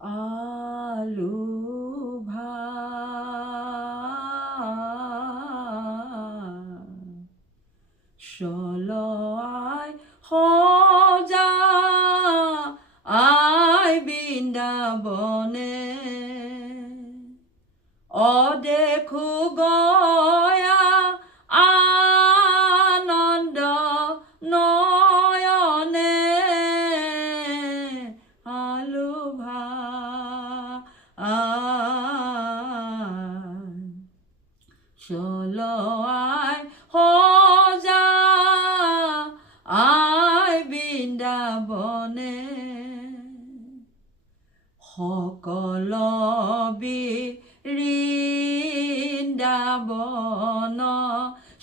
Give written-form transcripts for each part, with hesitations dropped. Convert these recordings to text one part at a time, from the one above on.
আলু ভাত চলাই সজা আই বৃন্দাবনে অদেখো গয়া আনন্দ নয়নে আলু ভাত চলাই সজা আই বৃন্দাবনে সকল বৃন্দাবন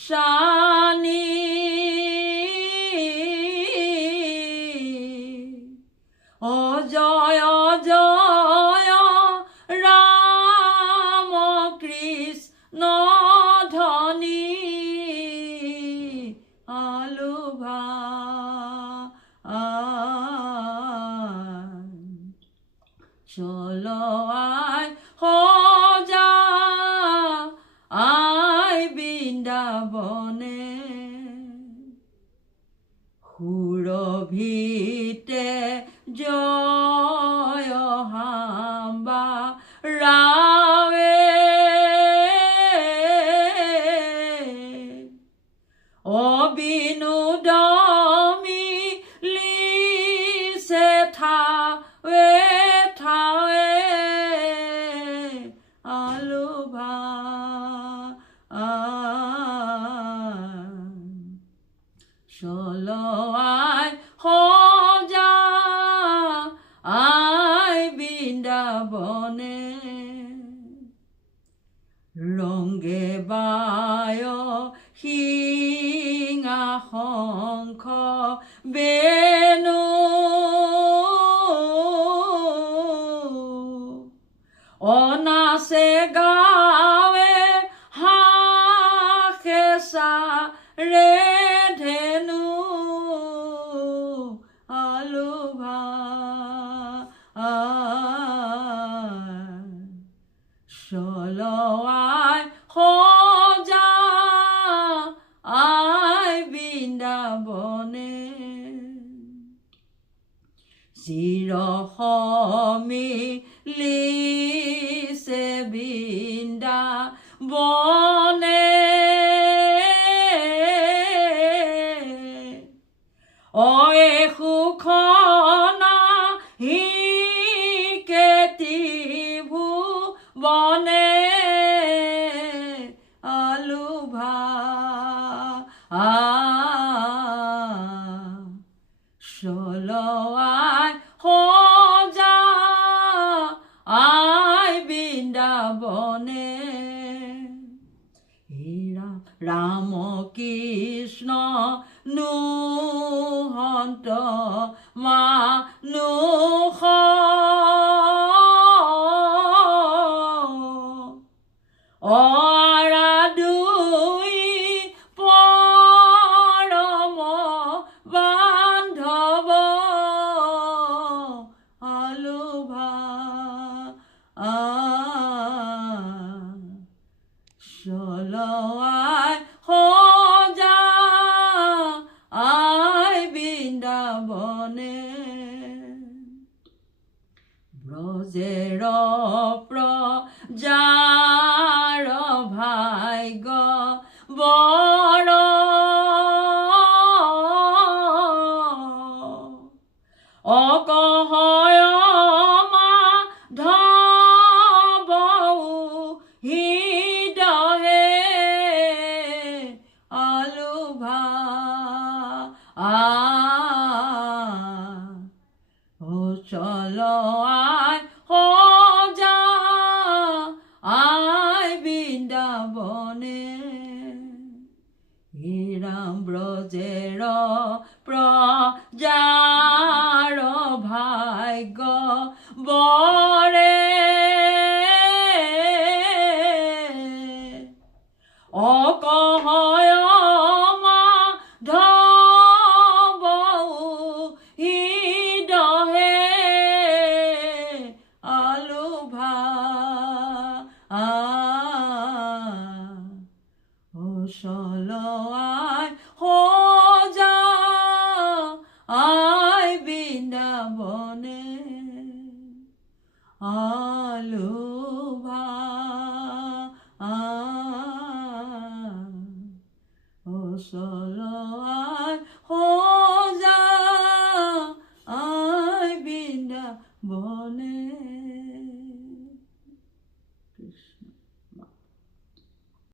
সানি অজয় জয় ৰাম কৃষ্ণ ধনী আলু ভাত চলাই সজা আই বৃন্দাবনে সুৰভিতে জয় হাম্বা ৰাৱে অবিনোদমি লিছে থাৱে থাৱে আলু ভাত চলাই সজা আই বৃন্দাবনে ৰংগে বায় শিঙা শংখ বেণু অনাচে গাৱে হাসে চাৰে ধেনু আলু ভাত চলাই সজা আই বৃন্দাবনে চিৰসমিলিছে বৃন্দাবনে অয়ে সুখনা হিকেতি ভুৱনে আলু ভাত চলাই সজা আই বৃন্দাবনে ৰাম কৃষ্ণ নুহন্ত মানুষ অৰাধুই পৰম বান্ধৱ আলু ভাত চলাই সজা আই বৃন্দাবনে ব্ৰজেৰ প্ৰজাৰ ভাগ্য বৰ অকহয় মাধৱ হৃদয়ে আলু ভাত চলাই সজা আই বৃন্দাবনে ৰাম ব্ৰজেৰ প্ৰজাৰ ভাগ্য বৰে অকহয় মাধৱ হৃদয়ে आ